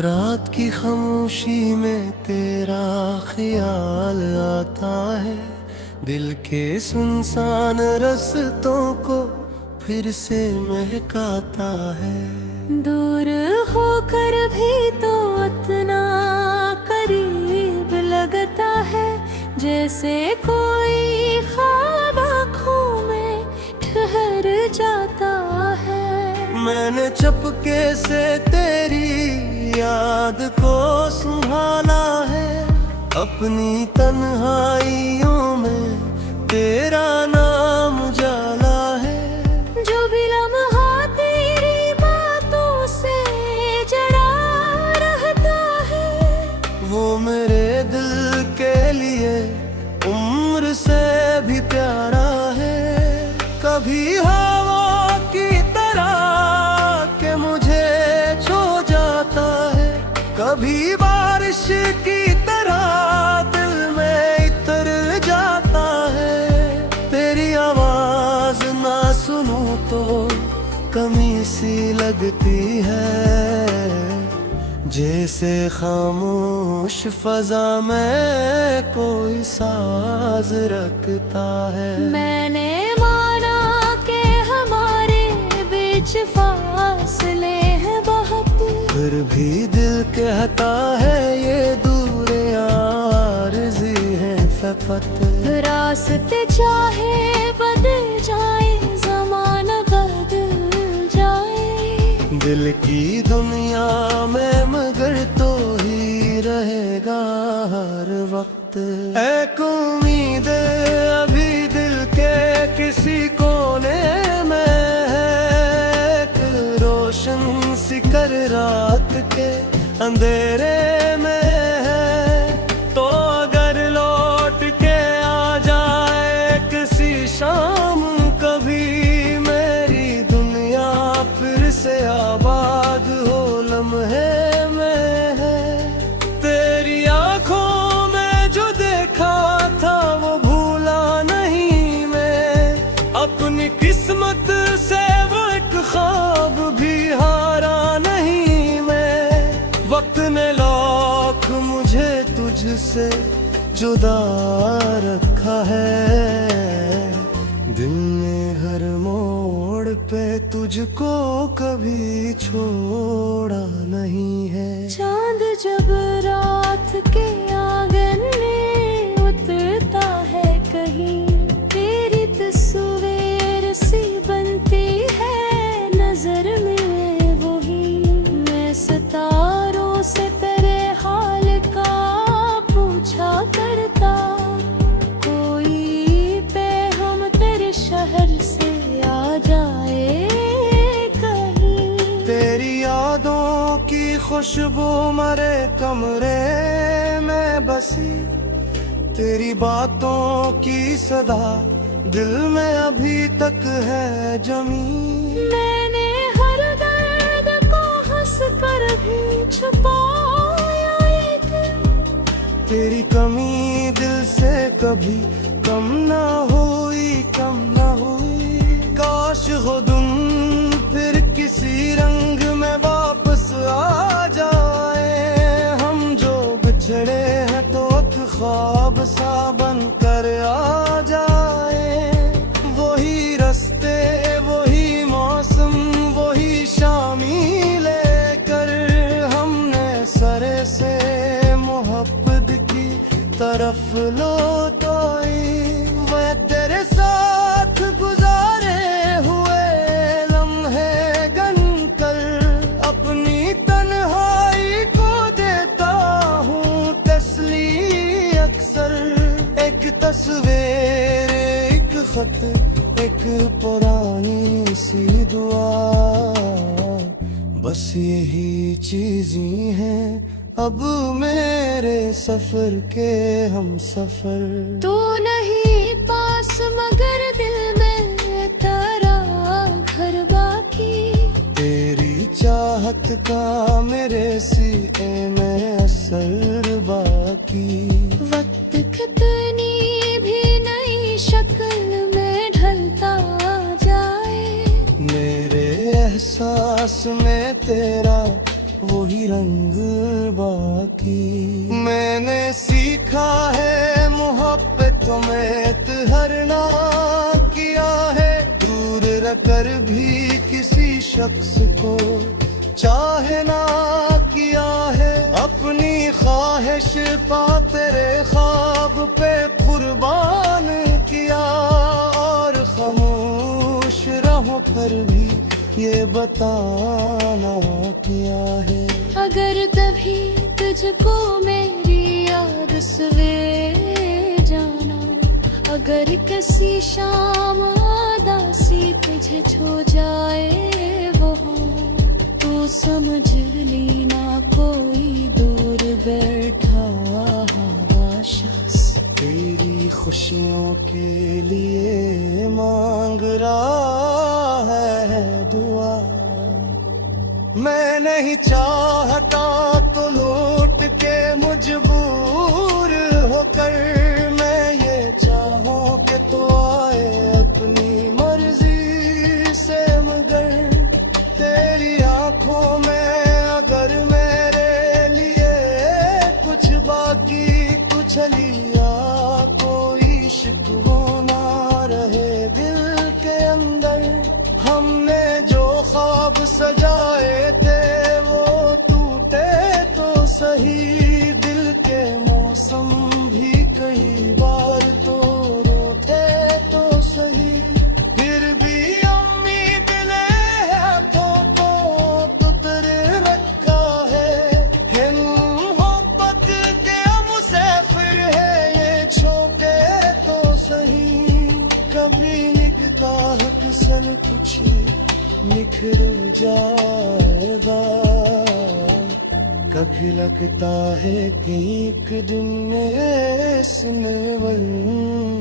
रात की खामोशी में तेरा ख्याल आता है, दिल के सुनसान रास्तों को फिर से महकाता है। दूर होकर भी तो इतना करीब लगता है, जैसे कोई ख्वाब आँखों में ठहर जाता है। मैंने चुपके से तेरी याद को संभाला है, अपनी तन्हाइयों में तेरा नाम जाला है। जो भी लम्हा तेरी बातों से जड़ा रहता है, वो मेरे दिल के लिए उम्र से भी प्यारा है। कभी हवा की तरह के मुझे छू जाता है, कभी बारिश की तरह दिल में इतर जाता है। तेरी आवाज ना सुनूं तो कमी सी लगती है, जैसे खामोश फजा में कोई साज रखता है। मैंने माना कि हमारे बीच फासले हैं बहुत, फिर भी दिल कहता है ये दूरे आरज़ी है फ़क़त। रास्ते चाहे बदल जाए, ज़माना बदल जाए, दिल की दुनिया में मगर तो ही रहेगा हर वक्त। एक उम्मीद अभी दिल के किसी कोने में है, एक रोशन सिकर रात के अंधेरे में है। तो अगर लौट के आ जाए किसी शाम कभी, मेरी दुनिया फिर से आबाद हो लम्हे में है। तेरी आँखों में जो देखा था वो भूला नहीं मैं, अपनी किस्मत से वो एक ख्वाब भी हारा नहीं मैं। वक्त ने लाख मुझे तुझसे जुदा रखा है, दिल ने हर मोड़ पे तुझको कभी छोड़ा नहीं है। चांद जब रात के आंगन में उतरता है कहीं, तेरी तस्वीर सी बनती है नजर में वही। मैं सितारों से तेरे हाल का पूछा करता, कोई पैगाम तेरे शहर से आ जाए कहीं। तेरी यादों की खुशबू मरे कमरे में बसी, तेरी बातों की सदा दिल में अभी तक है जमी। मैंने हर दर्द को हंस कर भी छुपाया लेकिन, तेरी कमी दिल से कभी कम ना हुई, कम ना हुई। काश हो तुम फिर किसी रंग में वापस आ जाए, हम जो बिछड़े हैं तो एक ख्वाब सा बन कर आ जाए। वही रास्ते वही मौसम वही शामी लेकर, हमने सरे से मोहब्बत की तरफ लौटाई। वह तेरे साथ गुजारे हुए लम्हे गन कर, अपनी तन्हाई को देता हूँ तसल्ली अक्सर। एक तस्वीर एक खत एक पुरानी सी दुआ, बस यही चीज़ें हैं अब मेरे सफर के हम सफर। तू नहीं पास मगर दिल में तेरा घर बाकी, तेरी चाहत का मेरे सीने में असर बाकी। वक्त कितनी भी नई शक्ल में ढलता जाए, मेरे एहसास में तेरा वही रंग बाकी। मैंने सीखा है मोहब्बत में तहरना किया है, दूर रखकर भी किसी शख्स को चाहना किया है। अपनी ख्वाहिश पा तेरे ख्वाब पे कुर्बान किया, और खामोश रहो पर भी ये बताना किया है। अगर कभी तुझको मेरी याद सवेरे जाना, अगर किसी शाम उदासी तुझे छू जाए वो तो समझ लेना कोई दूर बैठा हुआ शख्स तेरी खुशियों के लिए मांग रहा है दुआ। मैं नहीं चाहता तो लौट के मजबूर होकर, मैं ये चाहूं कि तो आए अपनी मर्जी से, मगर तेरी आंखों में अगर मेरे लिए कुछ बाकी तो चलिया, कोई शिकवा ना रहे दिल के अंदर। हमने जो ख्वाब सजाए थे वो टूटे तो सही, दिल के मौसम भी कई बार तो रोते तो सही। फिर भी उम्मीद ने हाथों को पुत्र रखा है, मोहब्बत के मुसाफिर है ये छोटे तो सही। कभी निकता अक्सर कुछ निखर जाएगा, कभी लगता है कि एक दिन ऐसने बन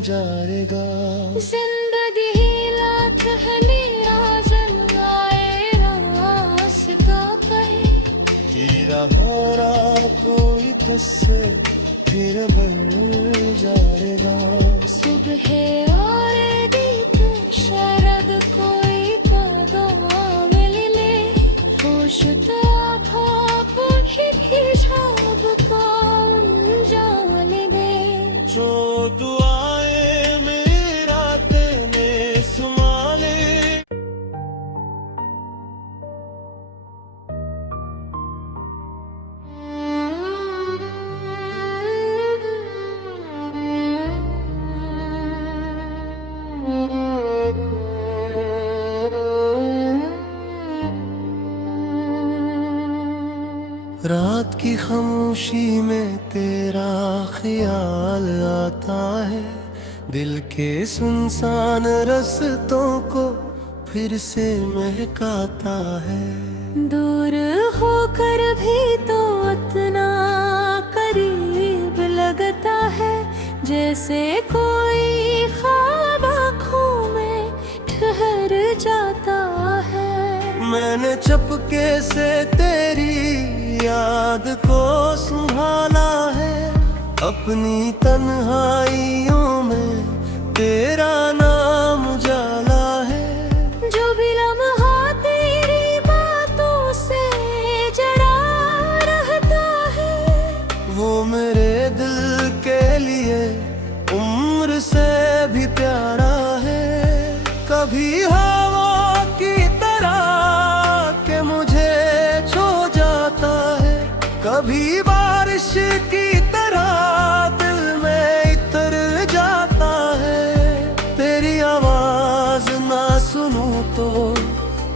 जाएगा। जिंदगी लाख है निराजन आए रास्ता कहे, तेरा भरा कोई तुझसे फिर बन जाएगा। सुबह और दीप शरद कोई पैगाम ले, खुश तो भाप ही शाब का जान दे। जो दुआएं मेरा तेने संभाले, रात की खामोशी में तेरा ख्याल आता है, दिल के सुनसान रस्तों को फिर से महकाता है। दूर होकर भी तो इतना करीब लगता है, जैसे कोई ख्वाब आँखों में ठहर जाता है। मैंने चुपके से तेरी याद को संभाला है, अपनी तन्हाइयों में तेरा नाम उजाला है। जो भी लम्हा तेरी बातों से जड़ा रहता है, वो मेरे दिल के लिए उम्र से भी प्यारा है। कभी हवा की तरह के मुझे छू जाता है, कभी बारिश की तरह दिल में इतर जाता है। तेरी आवाज ना सुनूं तो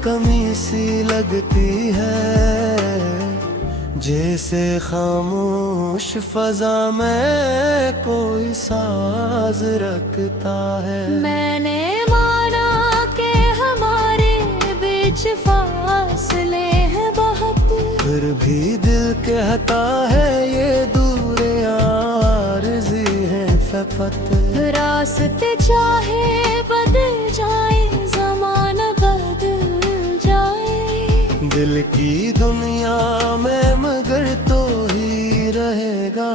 कमी सी लगती है, जैसे खामोश फजा में कोई साज रखता है। मैंने माना कि हमारे बीच फासले हैं बहुत, फिर भी दिल कहता है ये दूर आरज़ी है फकत। रास्ते चाहे बदल जाए, ज़माना बदल जाए, दिल की दुनिया में मगर तो ही रहेगा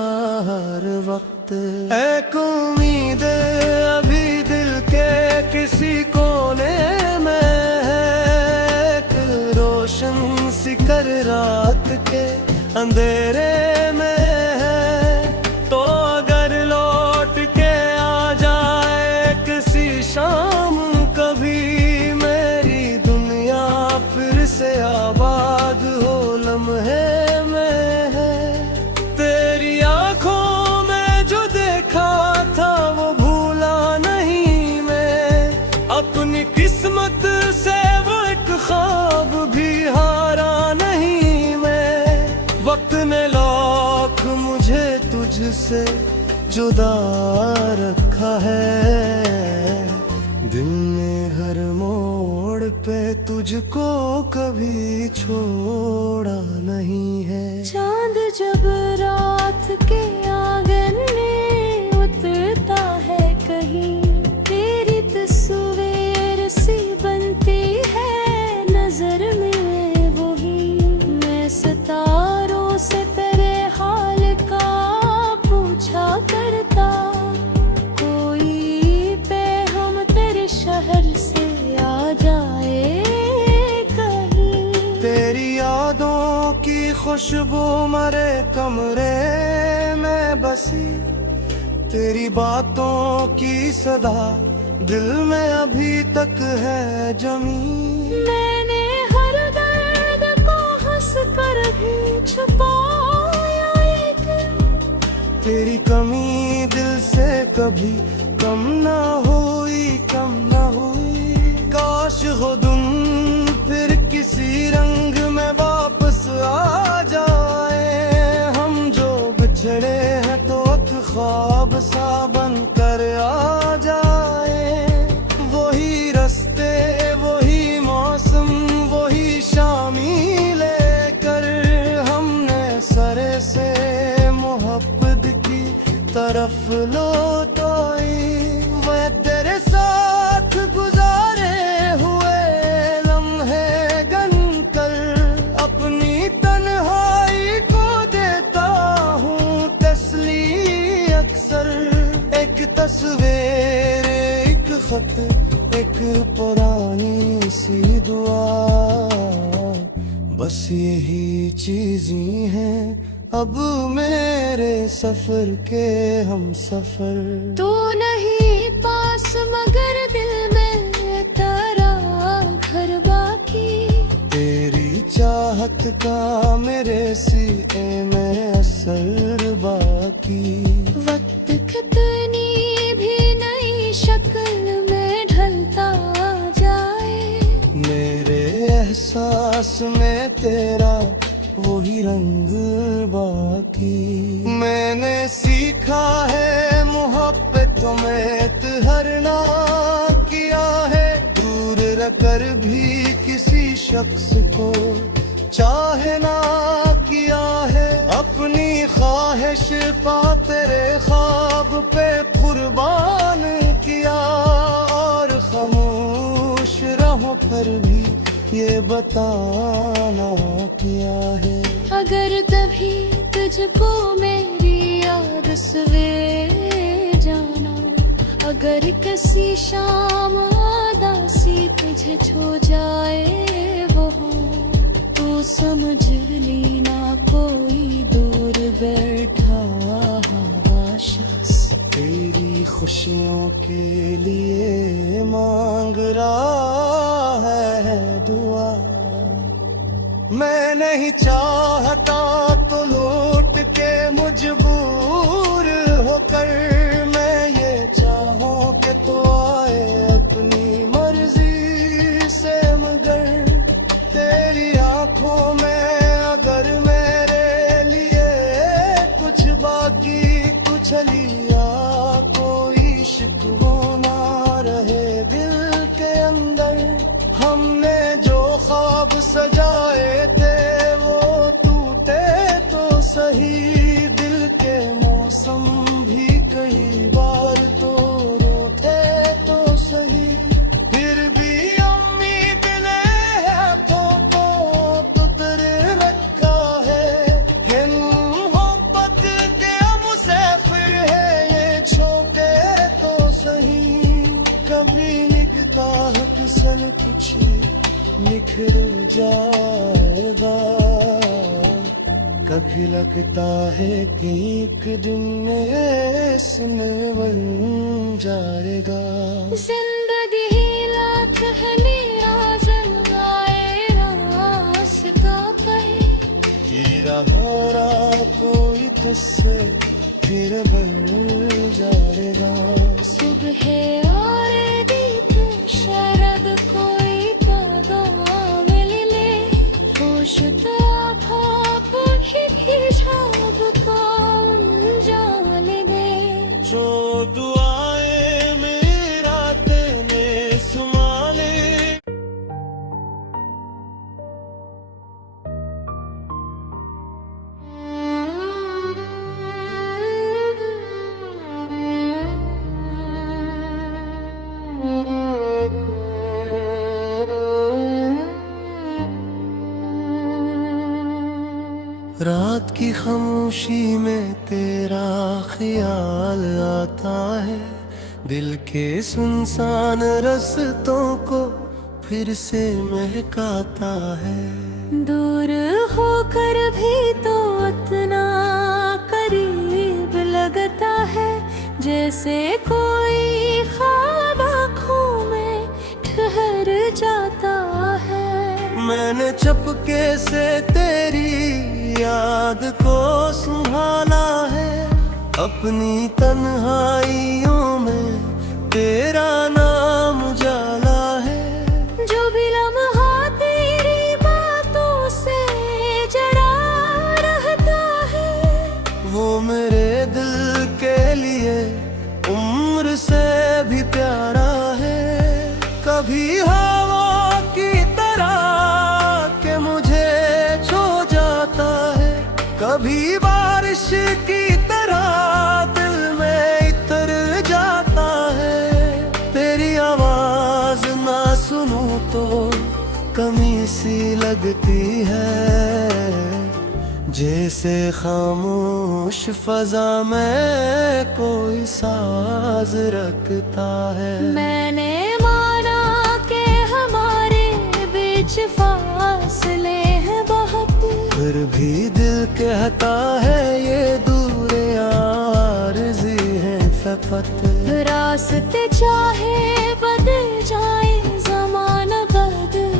हर वक्त एक उम्मीद अभी दिल के किसी कोने में है। एक रोशन सिकर रात के अंधेरे में है, तो अगर लौट के आ जाए किसी शाम कभी, मेरी दुनिया फिर से आबाद हो लम्हे में है। तेरी आंखों में जो देखा था वो भूला नहीं मैं, अपनी किस्मत से वो एक ख्वाब भी हारा नहीं मैं। वक्त ने लाख मुझे तुझसे जुदा रखा है, दिल ने हर मोड़ पे तुझको कभी छोड़ा नहीं है। चांद जब रात के आंगन में उतरता है कहीं, तेरी तस्वीर सी बनती है नजर में वही। मैं सितारों से तेरे हाल का पूछा करता, कोई पैगाम तेरे शहर से आ जाए कहीं। तेरी यादों की खुशबू मरे कमरे में बसी, तेरी बातों की सदा दिल में अभी तक है जमी। मैंने हर दर्द को हंस कर भी छुपाया लेकिन, तेरी कमी दिल से कभी कम ना हुई, कम ना हुई। काश हो तुम फिर किसी रंग में वापस आ जाए, हम जो बिछड़े हैं तो एक ख्वाब सा बन कर आ जाए। वही रास्ते, वही मौसम, वही शामी लेकर हमने सरे से मोहब्बत की तरफ लौटाई। वह तेरे साथ गुजारे हुए लम्हे गन कर, अपनी तन्हाई को देता हूँ तसल्ली अक्सर। एक तस्वीर, एक खत, एक पुरानी सी दुआ, बस यही चीज़ें हैं अब मेरे सफर के हम सफर। तू नहीं पास मगर दिल में तेरा घर बाकी, तेरी चाहत का मेरे सीने में असर बाकी। वक्त कितनी भी नई शक्ल में ढलता जाए, मेरे एहसास में तेरा वही रंग बाकी। मैंने सीखा है मोहब्बत में इतहरना किया है, दूर रखकर भी किसी शख्स को चाहना किया है। अपनी ख्वाहिश पा तेरे ख्वाब पे कुर्बान किया, और खामोश रहो पर भी ये बताना किया है। अगर तभी तुझको मेरी याद सवेर जाना, अगर किसी शाम उदासी तुझे छू जाए वो, तो समझ लेना कोई दूर बैठा हवा शख्स तेरी खुशियों के लिए मांग रहा है दुआ। मैं नहीं चाहता तो लौट के मजबूर होकर, मैं ये चाहूं कि तो आए अपनी मर्जी से, मगर तेरी आंखों में अगर मेरे लिए कुछ बाकी कुछ लिया, कोई शिकवा ना रहे दिल के अंदर। हमने जो ख्वाब सजाए थे वो टूटे तो सही, दिल के मौसम भी कई बार तो रोते तो सही। फिर भी उम्मीद ने हाथों को पुत्र रखा है, हिम मोहब्बत के मुसाफिर है ये छोटे तो सही। कभी निकता है किसन कुछ निखर जाएगा। कभी लगता है कि एक दिन ऐसन बन जाएगा। जिंदगी ही लाख है मेरा जलवाए रास्ता पे, तेरा हमारा कोई तुझसे फिर बन जाएगा। सुबह और दीप शरद कोई पैगाम ले ले, होश तो आप भी झाब काम जाने दे। जो दुआएं मेरा तेने संभाले, रात की खामोशी में तेरा ख्याल आता है, दिल के सुनसान रस्तों को फिर से महकाता है। दूर होकर भी तो इतना करीब लगता है, जैसे कोई ख्वाब आँखों में ठहर जाता है। मैंने चुपके से तेरी याद को संभाला है, अपनी तन्हाइयों में तेरा नाम जाला है। जो भी लम्हा तेरी बातों से जड़ा रहता है, वो मेरे दिल के लिए उम्र से भी प्यारा है। कभी हवा की तरह के मुझे छू जाता है, कभी बारिश की तरह दिल में इतर जाता है। तेरी आवाज ना सुनूं तो कमी सी लगती है, जैसे खामोश फजा में कोई साज रखता है। मैंने माना कि हमारे बीच फासले हैं बहुत, फिर भी दिल कहता है ये दूरे आरज़ी है फ़क़त। रास्ते चाहे बदल जाए, ज़माना बदल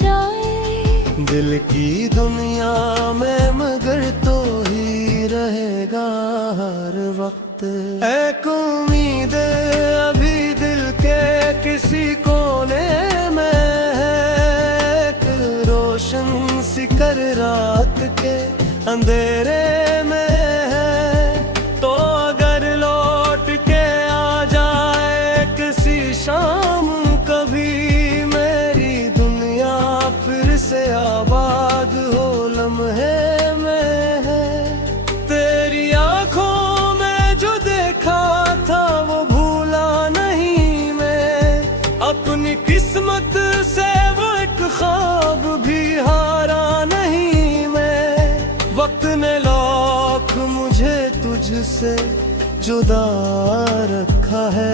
जाए, दिल की दुनिया में मगर तो ही रहेगा हर वक्त। एक उम्मीद अभी दिल के किसी कोने में है, एक रोशन सिकर रात के अंधेरे में है। तो अगर लौट के आ जाए किसी शाम कभी, मेरी दुनिया फिर से आबाद हो लम्हे में है। तेरी आंखों में जो देखा था वो भूला नहीं मैं, अपनी किस्मत से वो एक ख्वाब भी हारा नहीं मैं। वक्त ने लाख मुझे तुझसे जुदा रखा है,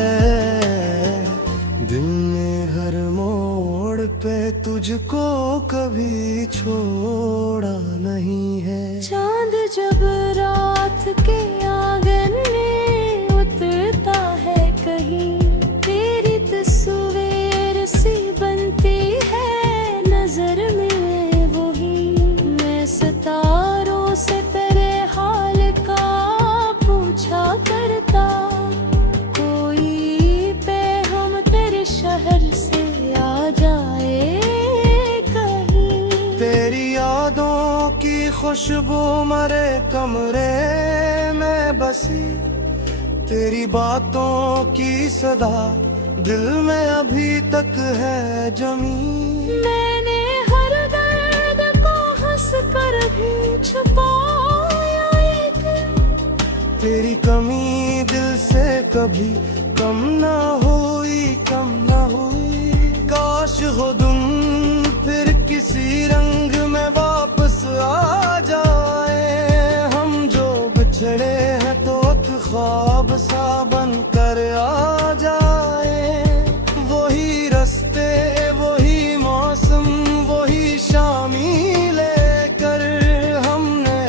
दिल ने हर मोड़ पे तुझको कभी छोड़ा नहीं है। चांद जब रात के आंगन में उतरता है कहीं, तेरी तस्वीर सी बनती है नजर में वही। मैं सितारों से तेरे हाल का पूछा करता, कोई पैगाम तेरे शहर से आ जाए कहीं। तेरी यादों की खुशबू मरे कमरे में बसी, तेरी बातों की सदा दिल में अभी तक है जमी। मैंने हर दर्द को हंस कर भी छुपाया एक, तेरी कमी दिल से कभी कम ना हुई, कम ना हुई। काश हो तुम फिर किसी रंग में वापस आ जाए, हम जो बिछड़े हैं तो एक ख्वाब सा बन कर आ जाए। वही रास्ते वही मौसम वही शामी लेकर हमने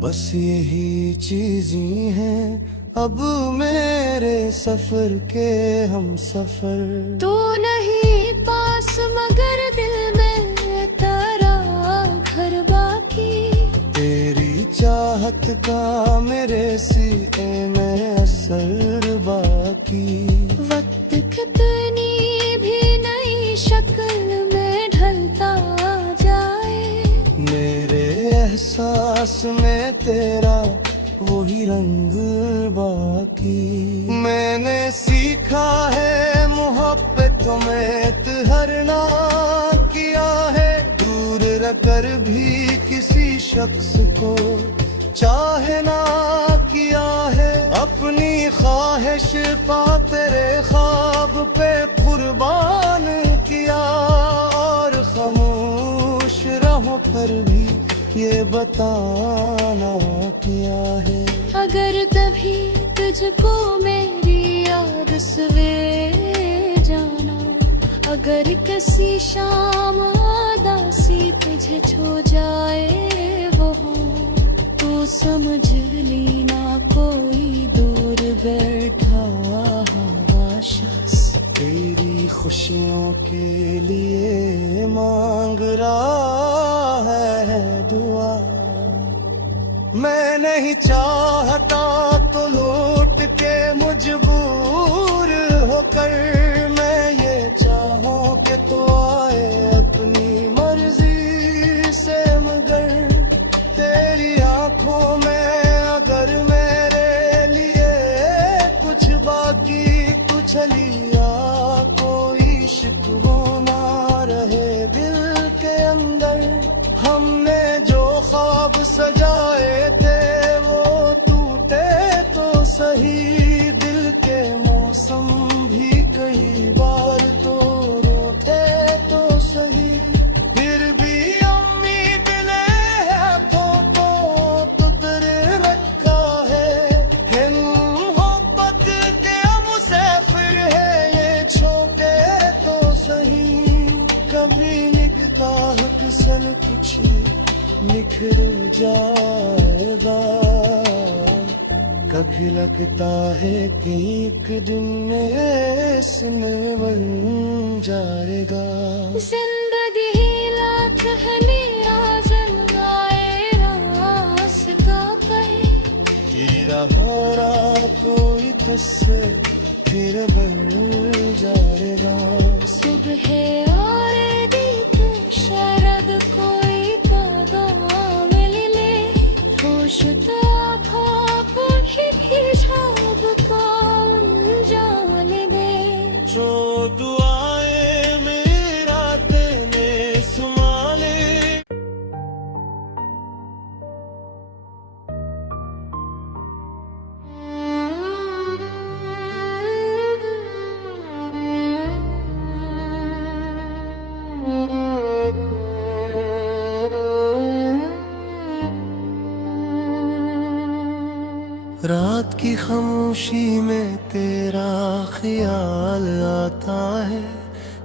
बस यही चीजें हैं अब मेरे सफर के हम सफर। तू नहीं पास मगर दिल में तेरा घर बाकी, तेरी चाहत का मेरे सीने में असर बाकी। वक्त कितनी भी नई शक्ल में ढलता जाए, मेरे एहसास में तेरा वही रंग बाकी। मैंने सीखा है मोहब्बतों में इतहरना किया है, दूर रखकर भी किसी शख्स को चाहना किया है। अपनी ख्वाहिश पा तेरे ख्वाब पे कुर्बान किया, और खामोश राहों पर भी ये बताना क्या है। अगर तभी तुझको मेरी याद सवेरे जाना, अगर किसी शाम उदासी तुझे छू जाए वो हो, तो समझ लेना कोई दूर बैठा हुआ शख्स तेरी खुशियों के लिए मांग रहा है दुआ। मैं नहीं चाहता तो लौट के मजबूर होकर, मैं ये चाहूं कि तो आए अपनी मर्जी से, मगर तेरी आंखों में अगर मेरे लिए कुछ बाकी तो चलिया, कोई शिकवा ना रहे दिल के अंदर। हमने जो ख्वाब सजाए थे वो टूटे तो सही, दिल के मौसम भी कई बार तो रोते तो सही। फिर भी उम्मीद ने हाथों तो तेरे रखा है मोहब्बत के मुसाफिर है ये छोटे तो सही। कभी निकता अक्सर कुछ निखर जाएगा, कभी लगता है कि एक दिन इसमें बन जाएगा। जिंदगी लाख है निराजन आए रास्ता पे, तेरा भरा कोई तुझसे फिर बन जाएगा। सुबह और दीप शरद कोई तागा मिल ले, खुश तो भाप भी झाब का जान दे। जो दुआएं मेरा तेने सुमाले, रात की खामोशी में तेरा ख्याल आता है,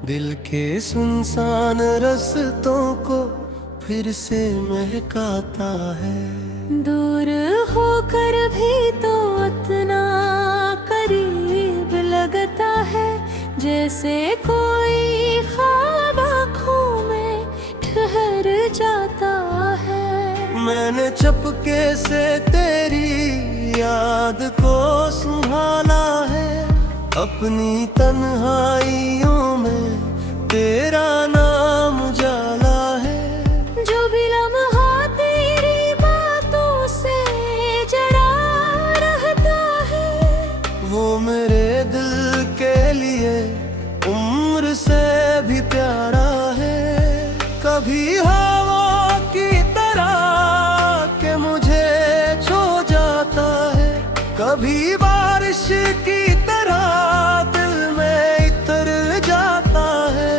दिल के सुनसान रस्तों को फिर से महकाता है। दूर होकर भी तो इतना करीब लगता है, जैसे कोई ख्वाब आँखों में ठहर जाता है। मैंने चुपके से तेरी याद को संभाला है, अपनी तन्हाइयों में तेरा नाम जाला है। जो भी लम्हा तेरी बातों से जड़ा रहता है, वो मेरे दिल के लिए उम्र से भी प्यारा है। कभी हवा की तरह के मुझे छू जाता है, कभी बारिश की तरह दिल में इतर जाता है।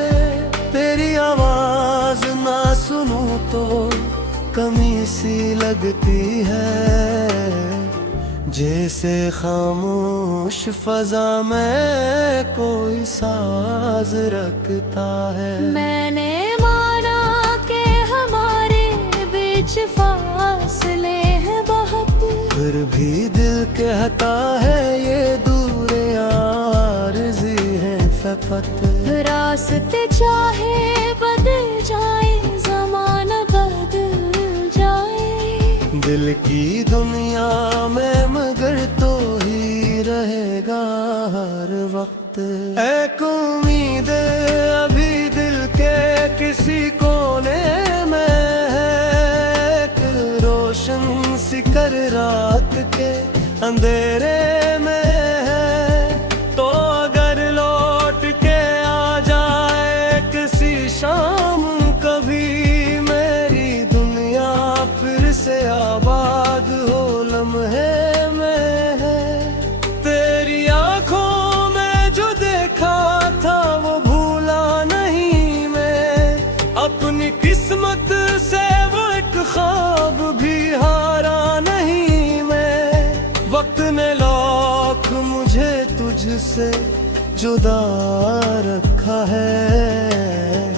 तेरी आवाज ना सुनूं तो कमी सी लगती है, जैसे खामोश फजा में कोई साज रखता है। मैंने माना कि हमारे बीच भी दिल कहता है ये दूरे आरज़ी है फ़क़त। रास्ते चाहे बदल जाए, ज़माना बदल जाए, दिल की दुनिया में मगर तो ही रहेगा हर वक्त एक उम्मीद अभी दिल के किसी कोने में है, एक रोशन सिकर रात के अंधेरे में है। तो अगर लौट के आ जाए किसी शाम कभी, मेरी दुनिया फिर से आबाद हो लम्हे में है। तेरी आंखों में जो देखा था वो भूला नहीं मैं, अपनी किस्मत से वो एक ख्वाब भी हारा नहीं मैं। वक्त ने लाख मुझे तुझसे जुदा रखा है,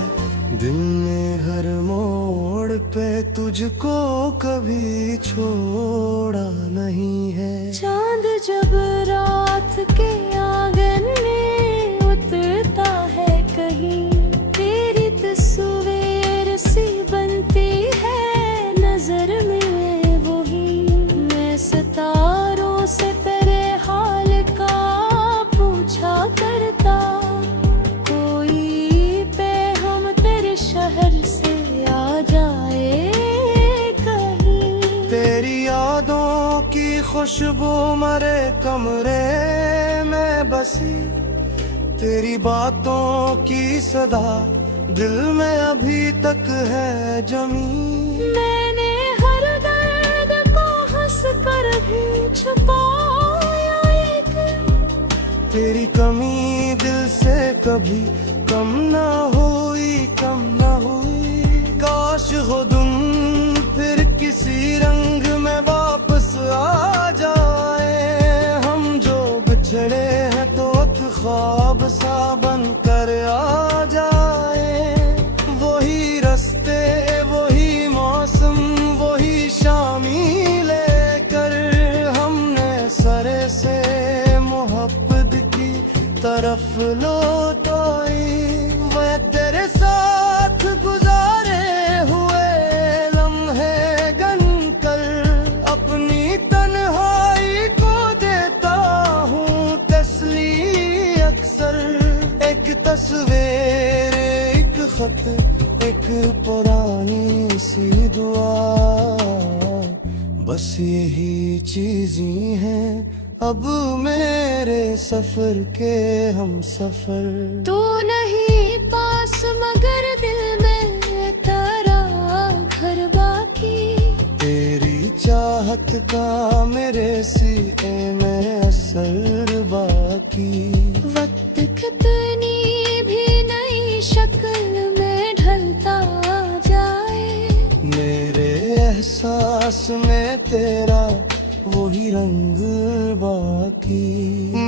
दिन में हर मोड़ पे तुझको कभी छोड़ा नहीं है। चांद जब रात के आंगन में उतरता है कहीं, तेरी तस्वीर सी बनती है नजर में वही। मैं सितारों से तेरे हाल का पूछा करता, कोई पैगाम तेरे शहर से आ जाए कहीं। तेरी यादों की खुशबू मरे कमरे में बसी, तेरी बातों की सदा दिल में अभी तक है जमी। मैंने हर दर्द को हंस कर भी छुपाया लेकिन, तेरी कमी दिल से कभी कम ना हुई, कम ना हुई। काश हो तुम फिर किसी रंग में वापस आ जाए, हम जो बिछड़े हैं तो एक ख्वाब सा बन कर आ जाए। वही रास्ते वही मौसम वही शामी लेकर, हमने सरे से मोहब्बत की तरफ लौटाई। वह तेरे साथ गुजारे हुए लम्हे गन कर, अपनी तन्हाई को देता हूँ तसल्ली अक्सर। एक तस्वीर एक खत एक पुरानी सी दुआ, बस यही चीज़ें हैं अब मेरे सफर के हम सफर। तू नहीं पास मगर दिल में तेरा घर बाकी, तेरी चाहत का मेरे सीने में असर बाकी। वक्त कितनी भी नई शक्ल में ढलता जाए, मेरे एहसास में तेरा वही रंग बाकी।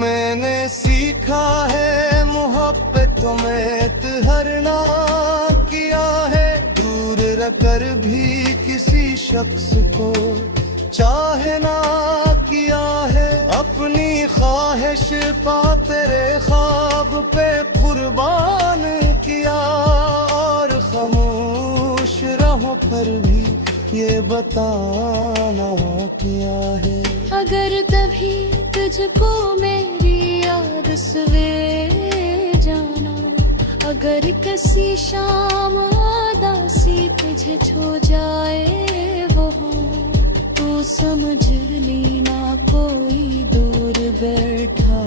मैंने सीखा है मोहब्बत में तहरना किया है, दूर रखकर भी किसी शख्स को चाहना किया है। अपनी ख्वाहिश पा तेरे ख्वाब पे कुर्बान किया, और खामोश रहो पर भी ये बताना किया है। अगर कभी तुझको मेरी याद सवेरे जाना, अगर किसी शाम उदासी तुझे छू जाए वो, तो समझ लेना कोई दूर बैठा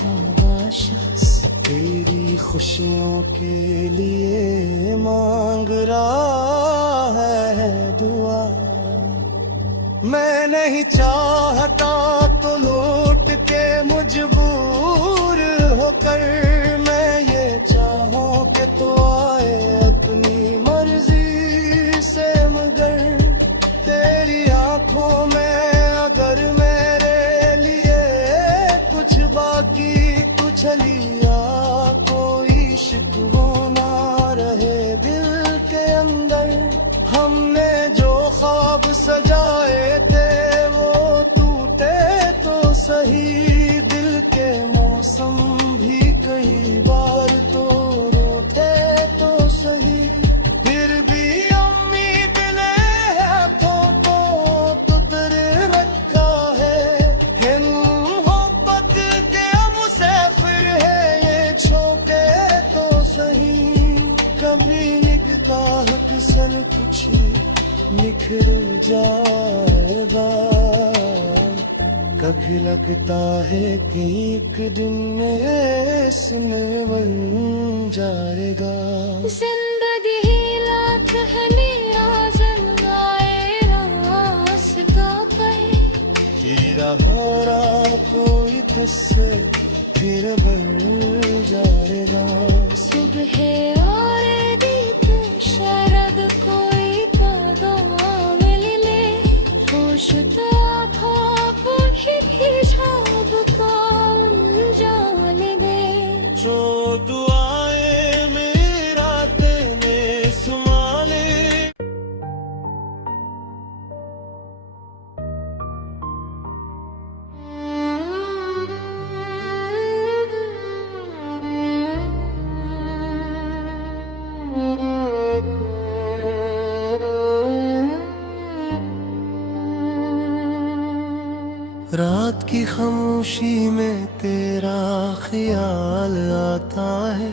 हवा शख्स तेरी खुशियों के लिए मांग रहा है दुआ। मैं नहीं चाहता तो लौट के मजबूर होकर, मैं ये चाहूं कि तो आए अपनी मर्जी से, मगर तेरी आंखों में अगर मेरे लिए कुछ बाकी तू चलिया, कोई शिकवा ना रहे दिल के अंदर। हमने जो ख्वाब सजाए थे वो तू बिखर जाएगा। कभी लगता है कि एक दिन ऐसन बन जाएगा। जिंदगी ही लाख है मेरा जलवाए रास्ता पे, तेरा हमारा कोई तुझसे फिर बन जाएगा। सुबह और दीप शरद कोई कदा मिले, होश तो भी झाब कौन जान दे। जो दुआएं मेरा तेने संभाले, रात की खामोशी में तेरा ख्याल आता है।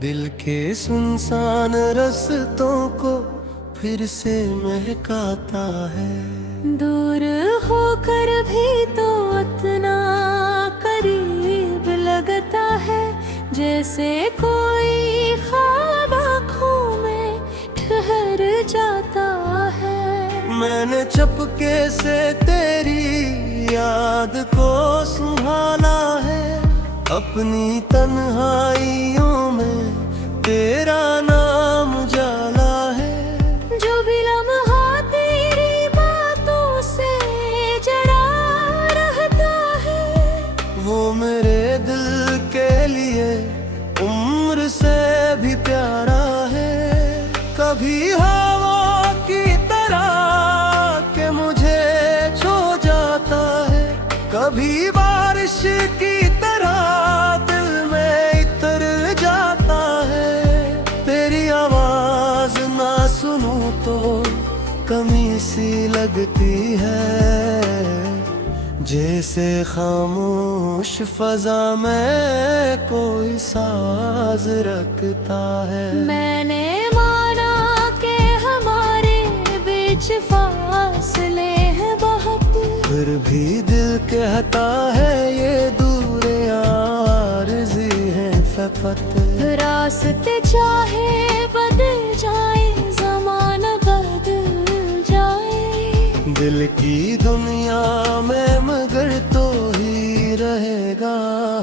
दिल के सुनसान रस्तों को फिर से महकाता है। दूर होकर भी तो इतना करीब लगता है, जैसे कोई ख्वाब आँखों में ठहर जाता है। मैंने चुपके से तेरी याद को सुहाना है। अपनी तन्हाइयों में तेरा नाम जाला है। जो भी लम्हा तेरी बातों से जड़ा रहता है, वो मेरे दिल के लिए उम्र से भी प्यारा है। कभी हवा की तरह के मुझे छू जाता है, कभी बारिश की तरह दिल में इतर जाता है। तेरी आवाज ना सुनूं तो कमी सी लगती है, जैसे खामोश फजा में कोई साज रखता है। मैंने माना कि हमारे बीच फासले हैं बहुत, फिर भी दिल कहता है ये दूर आरज़ी है फ़क़त। रास्ते चाहे बदल जाए, ज़माना बदल जाए, दिल की दुनिया में मगर तो ही रहेगा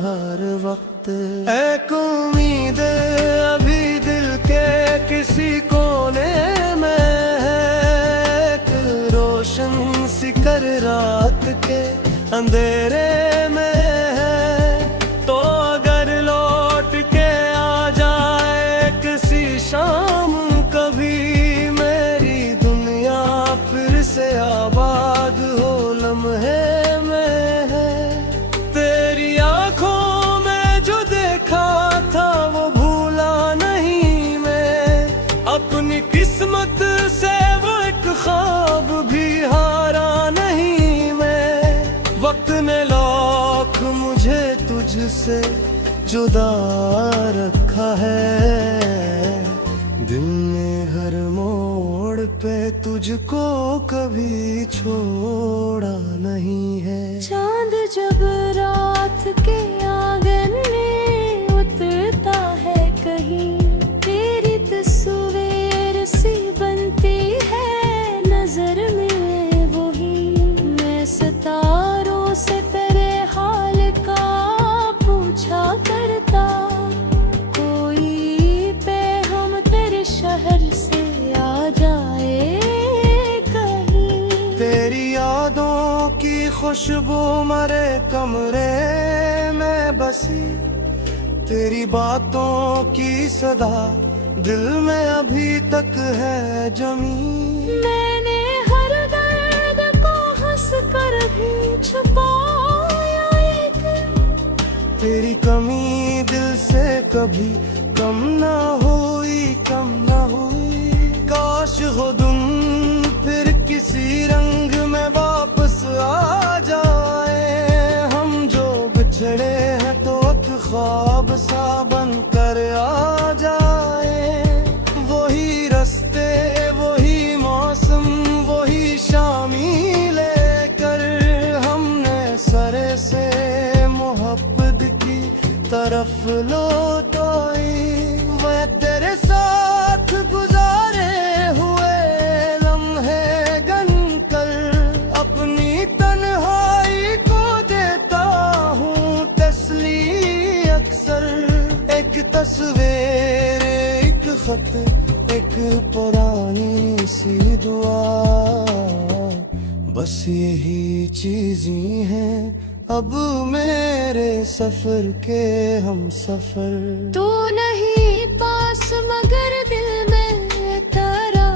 हर वक्त। एक उम्मीद अभी दिल के किसी कोने में है, एक रोशन सिकर रात के अंधेरे में है। तो अगर लौट के आ जाए किसी शाम कभी, मेरी दुनिया फिर से आबाद हो लम्हे में है। तेरी आंखों में जो देखा था वो भूला नहीं मैं, अपनी किस्मत से वो एक ख्वाब भी हारा नहीं मैं। वक्त ने लाख मुझे तुझसे जुदा रखा है, दिल ने हर मोड़ पे तुझको कभी छोड़ा नहीं है। चांद जब रात के आंगन में उतरता है कहीं, तेरी तस्वीर सी बनती है नजर में वही। मैं सितारों से तेरे हाल का पूछा करता, कोई पे हम तेरे शहर से आ जाए कहीं। तेरी यादों की खुशबू मरे कमरे में बसी, तेरी बातों की सदा दिल में अभी तक है जमी। मैंने हर दर्द को हंस कर भी छुपाया एक, तेरी कमी दिल से कभी कम ना हुई, कम ना हुई। काश हो तुम फिर किसी रंग में वापस आ जाए। हम जो बिछड़े हैं तो एक ख्वाब सा बन कर आ जाए। वही रास्ते, वही मौसम, तस्वीर एक खत, एक पुरानी सी दुआ, बस यही चीजें हैं अब मेरे सफर के हम सफर। तू नहीं पास मगर दिल में तेरा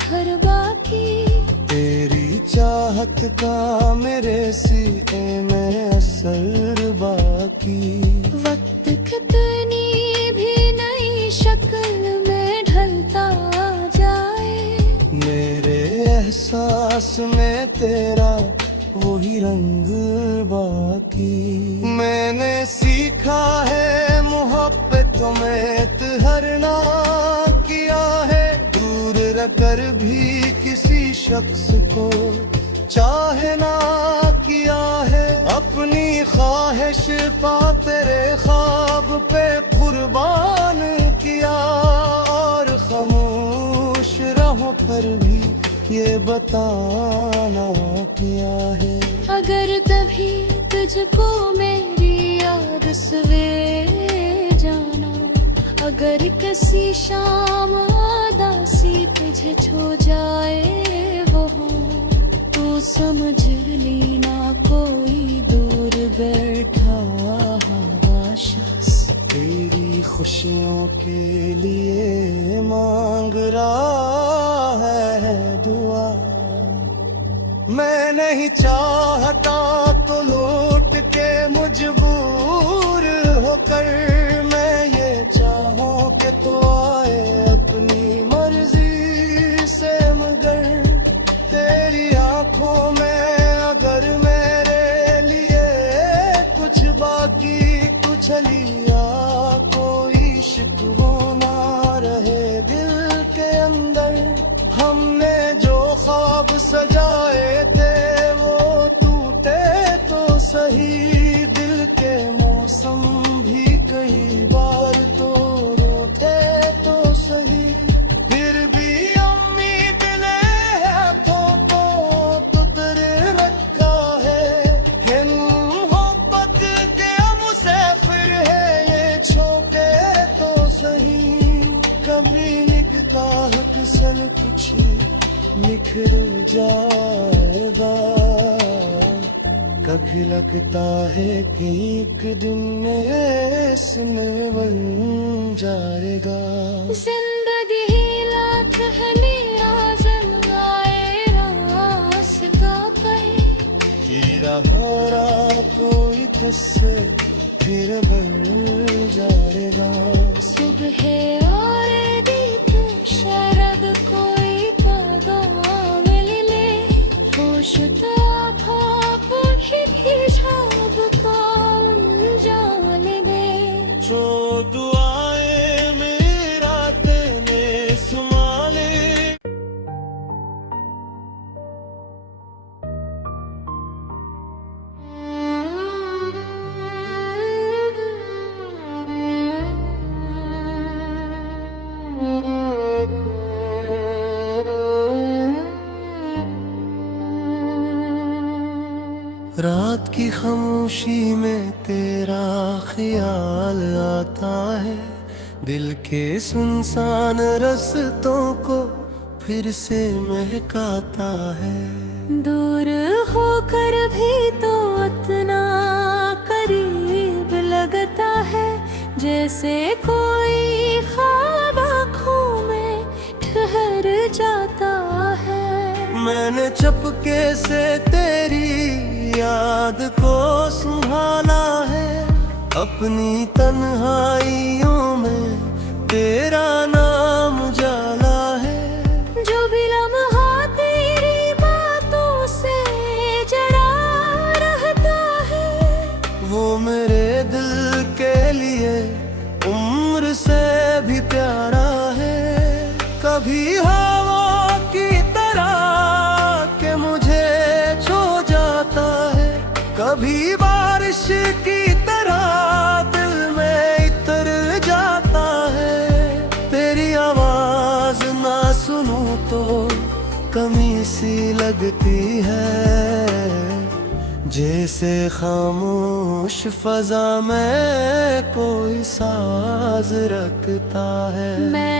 घर बाकी, तेरी चाहत का मेरे सीने में असर बाकी। वक्त कितनी भी नई शक्ल में ढलता जाए, मेरे एहसास में तेरा वही रंग बाकी। मैंने सीखा है मोहब्बत में ठहरना किया है, दूर रखकर भी किसी शख्स को चाहना किया है। अपनी ख्वाहिश पा तेरे ख्वाब पे कुर्बान किया, और खामोश राहों पर भी ये बताना किया है। अगर कभी तुझको मेरी याद सवेरे जाना, अगर किसी शाम उदासी तुझे छू जाए वो हो, तो समझ लेना कोई दूर बैठा हुआ शख्स तेरी खुशियों के लिए मांग रहा है दुआ। मैं नहीं चाहता तो लौट के मजबूर होकर, मैं ये चाहूं कि तो आए अपनी मर्जी से, मगर तेरी आंखों में अगर मेरे लिए कुछ बाकी कुछ लिया, कोई शिकवा ना रहे दिल के अंदर। हमने जो ख्वाब सजाए थे वो टूटे तो सही, दिल के मौसम भी कई बार तो रोते तो सही। फिर भी उम्मीद ने हाथों को तेरे रखा है, मोहब्बत के मुसाफिर है ये छोटे तो सही। कभी निकता है किसन कुछ निखर जाएगा, कभी लगता है कि एक दिन इसमें बन जाएगा। जिंदगी ही लाख है निराज़न आए रास्ता पे, तेरा भरा कोई तुझसे फिर बन जाएगा। सुबह और दीप शरद कोई पैगाम ले ले, होश तो आप ही झाब का जान दे। जो दुआएं मेरा तेने संभाले, रात की खामोशी में तेरा ख्याल आता है, दिल के सुनसान रस्तों को फिर से महकाता है। दूर होकर भी तो इतना करीब लगता है, जैसे कोई ख्वाब आँखों में ठहर जाता है। मैंने चुपके से तेरी याद को संभाला है, अपनी तन्हाइयों में तेरा नाम जाला है। जो भी लम्हा तेरी बातों से जड़ा रहता है, वो मेरे दिल के लिए उम्र से भी प्यारा है। कभी हवा की तरह के मुझे छू जाता है, कभी बारिश की तरह दिल में इतर जाता है। तेरी आवाज ना सुनूं तो कमी सी लगती है, जैसे खामोश फजा में कोई साज रखता है। मैं